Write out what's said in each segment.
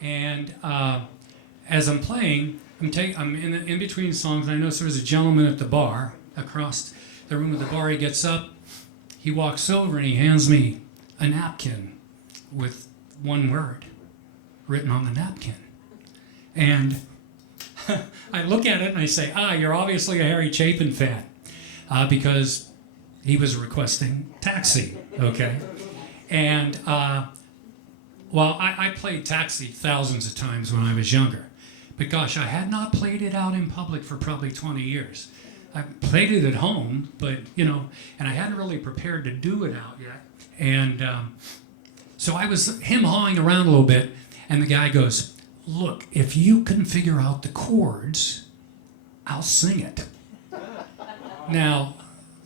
And as I'm playing, I'm in between songs, and I notice there's a gentleman at the bar across the room of the bar. He gets up, he walks over, and he hands me a napkin with one word written on the napkin. And I look at it and I say, you're obviously a Harry Chapin fan, because he was requesting Taxi, okay? And I played Taxi thousands of times when I was younger, but gosh, I had not played it out in public for probably 20 years. I played it at home, but, and I hadn't really prepared to do it out yet. And so I was him-hawing around a little bit, and the guy goes, look, if you can figure out the chords, I'll sing it. Now,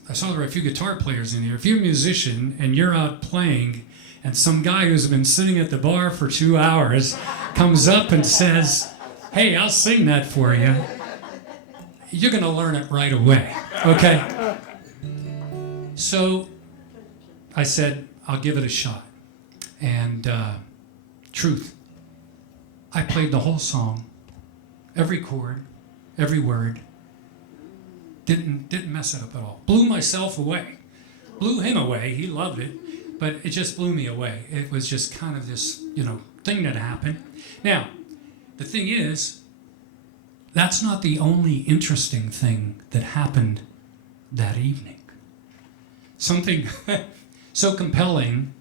I saw there were a few guitar players in here. If you're a musician and you're out playing, and some guy who's been sitting at the bar for 2 hours comes up and says, hey, I'll sing that for you, you're going to learn it right away, okay? So I said, I'll give it a shot. And truth, I played the whole song, every chord, every word, didn't mess it up at all. Blew myself away, blew him away, he loved it, but it just blew me away. It was just kind of this, thing that happened. Now, the thing is, that's not the only interesting thing that happened that evening. Something so compelling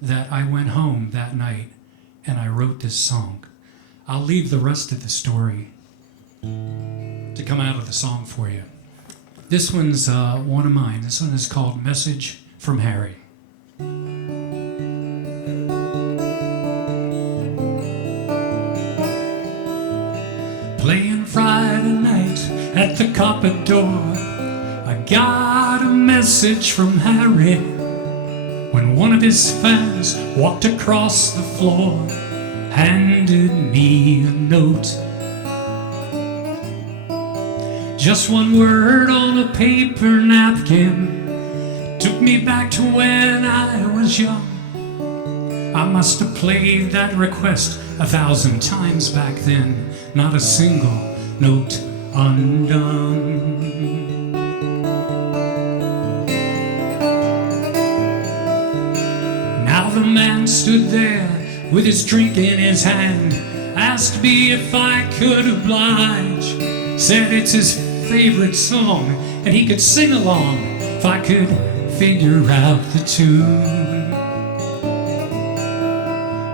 that I went home that night and I wrote this song. I'll leave the rest of the story to come out of the song for you. This one's one of mine. This one is called Message from Harry. Playing Friday night at the Copper Door, I got a message from Harry when one of his fans walked across the floor, handed me a note. Just one word on a paper napkin took me back to when I was young. I must have played that request 1,000 times back then, not a single note undone. Now the man stood there with his drink in his hand, asked me if I could oblige, said it's his favorite song and he could sing along if I could figure out the tune.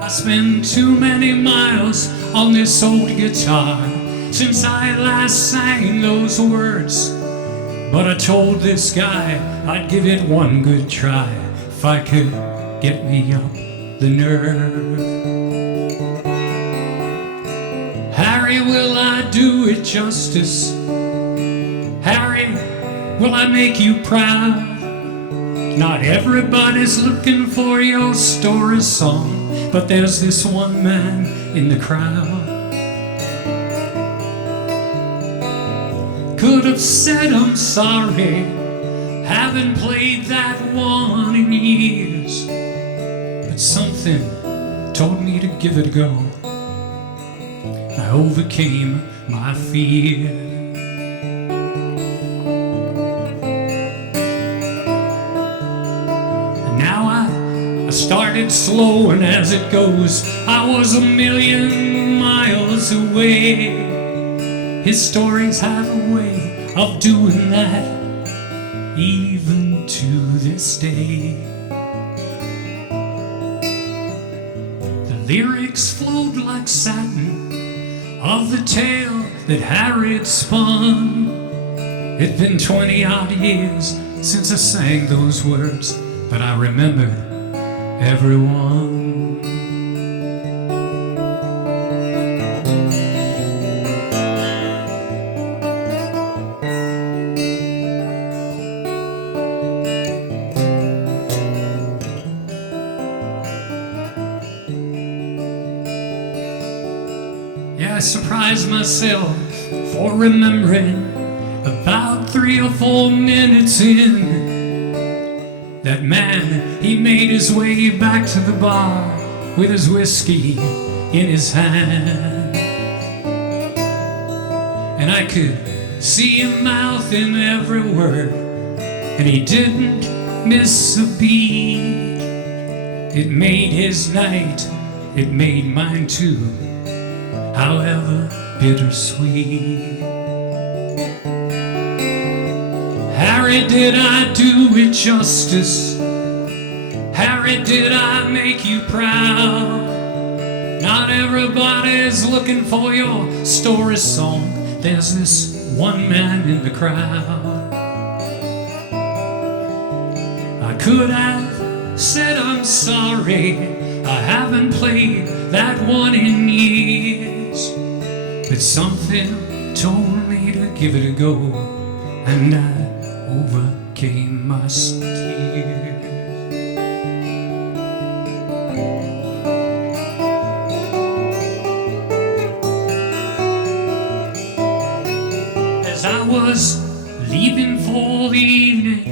I spent too many miles on this old guitar since I last sang those words, but I told this guy I'd give it one good try if I could get me up the nerve. Harry, will I do it justice? Harry, will I make you proud? Not everybody's looking for your story song, but there's this one man in the crowd. Could have said I'm sorry, haven't played that one in years, but something told me to give it a go. I overcame my fear. I started slow, and as it goes, I was a million miles away. His stories have a way of doing that, even to this day. The lyrics flowed like satin of the tale that Harry had spun. It'd been 20-odd years since I sang those words, but I remembered everyone. Yeah, I surprised myself for remembering about 3 or 4 minutes in. That man, he made his way back to the bar with his whiskey in his hand, and I could see him mouthing every word, and he didn't miss a beat. It made his night, it made mine too, however bittersweet. Harry, did I do it justice? Harry, did I make you proud? Not everybody's looking for your story song. There's this one man in the crowd. I could have said I'm sorry, I haven't played that one in years, but something told me to give it a go, and I overcame my tears. As I was leaving for the evening,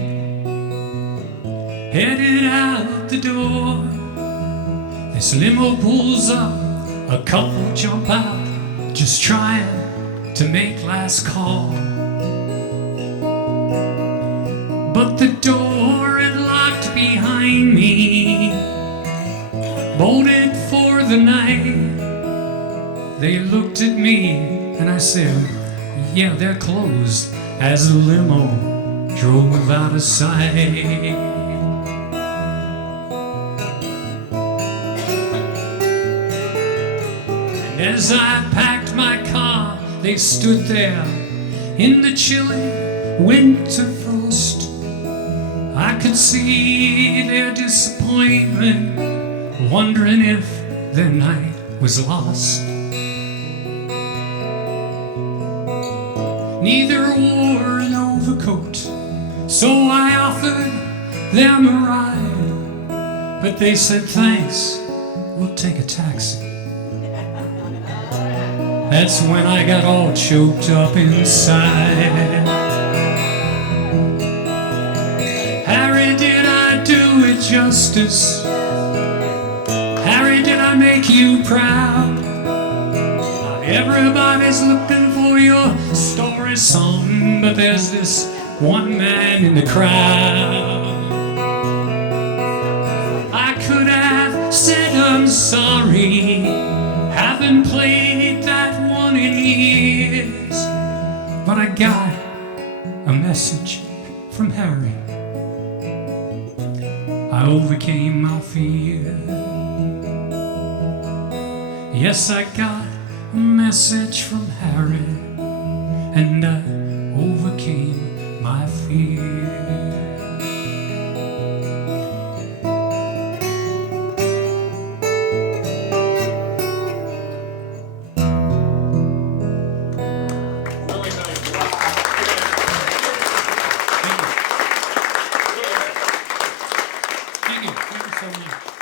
headed out the door, this limo pulls up, a couple jump out, just trying to make last call. But the door had locked behind me, bolted for the night. They looked at me and I said, yeah, they're closed, as the limo drove out of sight. And as I packed my car, they stood there in the chilly winter frost. I could see their disappointment, wondering if their night was lost. Neither wore an overcoat, so I offered them a ride, but they said thanks, we'll take a taxi. That's when I got all choked up inside. Harry, did I do it justice? Harry, did I make you proud? Not everybody's looking for your story song, but there's this one man in the crowd. I could have said I'm sorry, haven't played that one in years, but I got a message from Harry. I overcame my fear. Yes, I got a message from Harry, and I overcame my fear. Thank you so much.